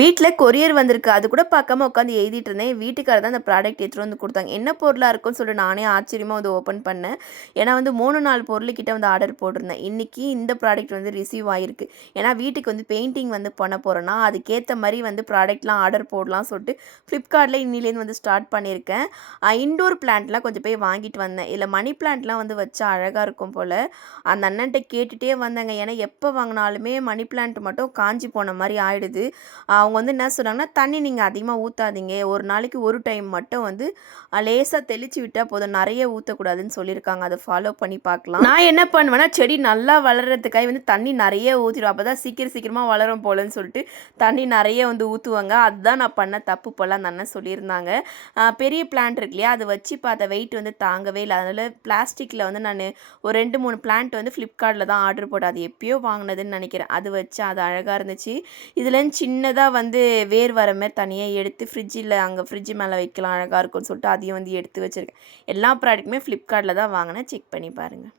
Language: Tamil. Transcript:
வீட்டில் கொரியர் வந்திருக்கு. அது கூட பார்க்காம உட்காந்து எழுதிட்டு இருந்தேன். வீட்டுக்கார தான் அந்த ப்ராடக்ட் எடுத்துகிட்டு வந்து கொடுத்தாங்க. என்ன பொருளாக இருக்கும்னு சொல்லிட்டு நானே ஆச்சரியமாக வந்து ஓப்பன் பண்ணேன். ஏன்னா வந்து மூணு நாலு பொருள்கிட்ட வந்து ஆர்டர் போட்டிருந்தேன். இன்றைக்கி இந்த ப்ராடக்ட் வந்து ரிசீவ் ஆகிருக்கு ஏன்னா வீட்டுக்கு வந்து பெயிண்டிங் வந்து பண்ண போகிறேன்னா அதுக்கேற்ற மாதிரி வந்து ப்ராடக்ட்லாம் ஆர்டர் போடலாம் சொல்லிட்டு ஃப்ளிப்கார்ட்டில் இன்னிலேருந்து வந்து ஸ்டார்ட் பண்ணியிருக்கேன். இன்டோர் பிளான்ட்லாம் கொஞ்சம் போய் வாங்கிட்டு வந்தேன். இல்லை மணி பிளான்ட்லாம் வந்து வச்சா அழகாக இருக்கும் போல். அந்த அண்ணன்ட்ட கேட்டுகிட்டே வந்தேங்க. ஏன்னா எப்போ வாங்கினாலுமே மணி பிளான்ட் மட்டும் காஞ்சி போன மாதிரி ஆயிடுது. அவங்க வந்து என்ன சொன்னாங்கன்னா தண்ணி நீங்கள் அதிகமாக ஊற்றாதீங்க ஒரு நாளைக்கு ஒரு டைம் மட்டும் வந்து லேசாக தெளித்து விட்டால் போதும். நிறைய ஊற்றக்கூடாதுன்னு சொல்லியிருக்காங்க. அதை ஃபாலோ பண்ணி பார்க்கலாம். நான் என்ன பண்ணுவேன்னா செடி நல்லா வளர்கிறதுக்காக வந்து தண்ணி நிறைய ஊற்றிடுவேன் அப்போ தான் சீக்கிரம் சீக்கிரமாக வளரும் போலன்னு சொல்லிட்டு தண்ணி நிறைய வந்து ஊற்றுவாங்க அதுதான் நான் பண்ண தப்பு போல அந்த அண்ணன் சொல்லியிருந்தாங்க. பெரிய பிளான்ட் இருக்கு இல்லையா அதை வச்சு பார்த்த வெயிட் வந்து தாங்கவே இல்லை. அதனால் பிளாஸ்டிக்கில் வந்து நான் ஒரு ரெண்டு மூணு பிளான்ட் வந்து ஃப்ளிப்கார்ட்டில் தான் ஆர்டர் போட்டேன் அது எப்பயோ வாங்கினதுன்னு நினைக்கிறேன். அது வச்சு அது அழகாக இருந்துச்சு. இதுலேருந்து சின்னதாக வந்து வேர் வர மாதிரி தனியாக எடுத்து ஃப்ரிட்ஜில் அங்கே ஃப்ரிட்ஜ் மேலே வைக்கலாம் அழகாக இருக்கும்னு சொல்லிட்டு அதையும் வந்து எடுத்து வச்சுருக்கேன். எல்லா ப்ராடக்ட்டுமே ஃப்ளிப்கார்ட்டில் தான் வாங்கினேன். செக் பண்ணி பாருங்கள்